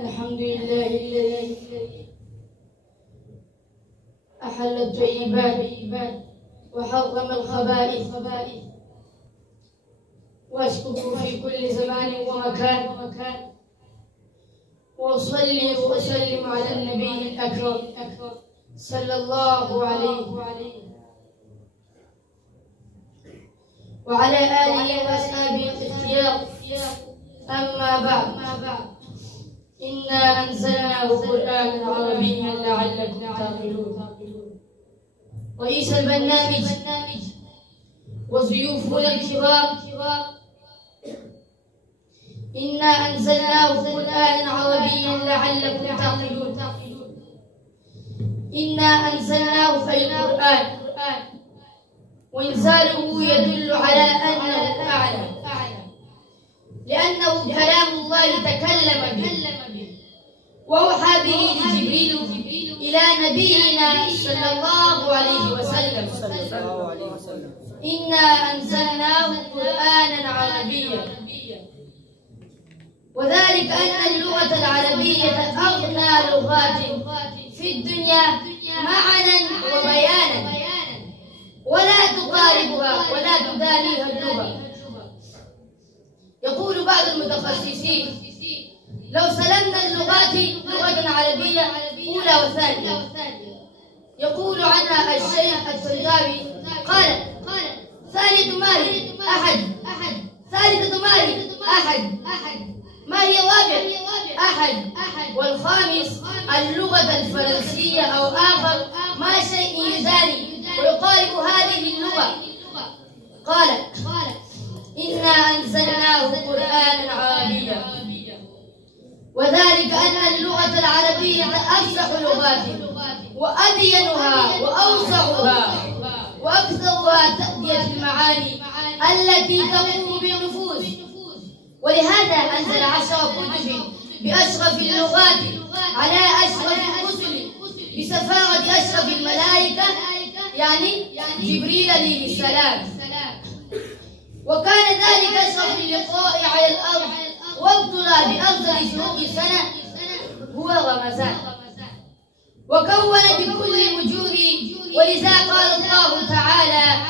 الحمد لله الذي أحل الطيبات وحرم الخبائث، وأشكره في كل زمان ومكان، وأصلي وأسلم على النبي الأكرم صلى الله عليه وعلى آله وأصحابه الاختيار. أما بعد، إنا أنزلناه قرآنا عربيا لعلكم تعقلون. رئيس البرنامج وضيوفنا الكرام، إنا أنزلناه قرآنا عربيا لعلكم تعقلون. إنا أنزلناه أي القرآن، وإنزاله يدل على أنه أعلى، لأنه كلام الله تكلم به وأوحى به لجبريل إلى نبينا صلى الله عليه وسلم. إنا أنزلناه قرآنا عربيا، وذلك أن اللغة العربية أغنى لغات في الدنيا معنى وبيانا، ولا تقاربها ولا تدانيها اللغة. يقول بعض المتخصصين: لو سلمنا اللغات لغة عربية أولى وثانية. يقول عنها الشيخ الطنطاوي قال: ثالث ما هي؟ أحد. ثالثة ما هي؟ أحد. ما هي الرابع؟ أحد. والخامس اللغة الفرنسية أو آخر ما شيء يداني ويقارب هذه اللغة. قال: إنا أنزلناه قرآنا عربيا، وذلك أن اللغة العربية أفصح لغات وأبينها وأوسعها وأكثرها تأدية المعاني التي تقوم بالنفوس. ولهذا أنزل 10 كتب بأشرف اللغات على أشرف الرسل بسفارة أشرف الملائكة، يعني جبريل عليه السلام. وكان ذلك أشرف اللقاء على الأرض وابتلى بأفضل شهور السنة هو رمضان، وكون بكل الوجوه. ولذا قال الله تعالى: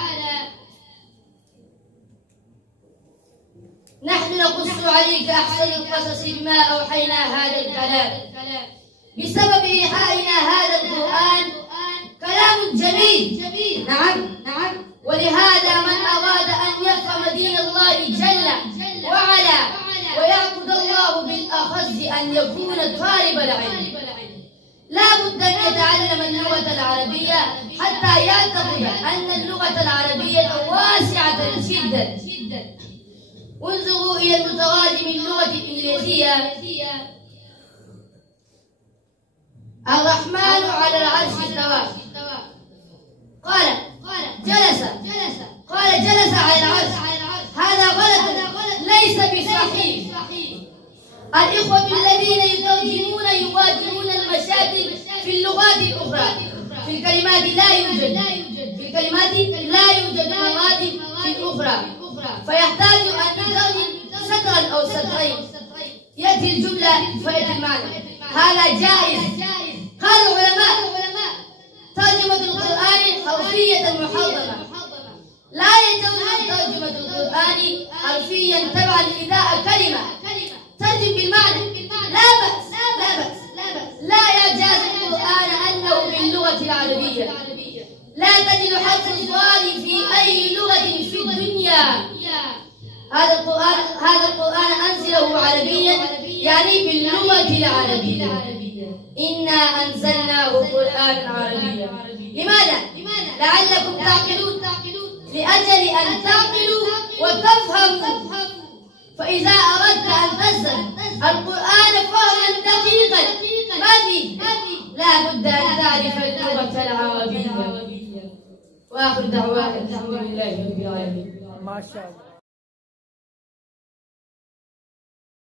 نحن نقص عليك أحسن القصص بما أوحينا هذا الكلام. بسبب إيحائنا هذا القرآن كلام جميل. نعم. ولهذا من أراد أن يفهم دين الله جل وعلا ويعبد الله بالأخص أن يكون طالب العلم، لا بد أن يتعلم اللغة العربية حتى يعتقد أن اللغة العربية واسعة جدا. انظروا إلى المتراجم اللغة الإنجليزية: الرحمن على العرش استوى. قال جلس على العرش. هذا غلط، ليس بصحيح. الإخوة الذين يترجمون يواجهون المشاكل في اللغات الأخرى. في الكلمات لا يوجد مرادف في الأخرى، فيحتاج أن يترجم سطرا أو سطرين، يأتي الجملة فيأتي المعنى. هذا جائز. قال العلماء: ترجمة القرآن حرفية محرمة، لا يجوز ترجمة القرآن حرفيا تبعا لإذاء كلمة ترجم بالمعنى. لا بأس. لا يجاز القرآن أنه باللغة العربية. لا تجد حرف الضاد في أي لغة في الدنيا. هذا القرآن أنزله عربيا، يعني باللغة العربية. إنا أنزلناه قرآنا عربيا. لماذا؟ لعلكم تعقلون، لأجل أن تعقلوا وتفهموا. فإذا أردت أن تفهم القرآن فهما دقيقا لا بد أن تعرف اللغة العربية. وآخر دعوانا الحمد لله رب العالمين. ما شاء الله.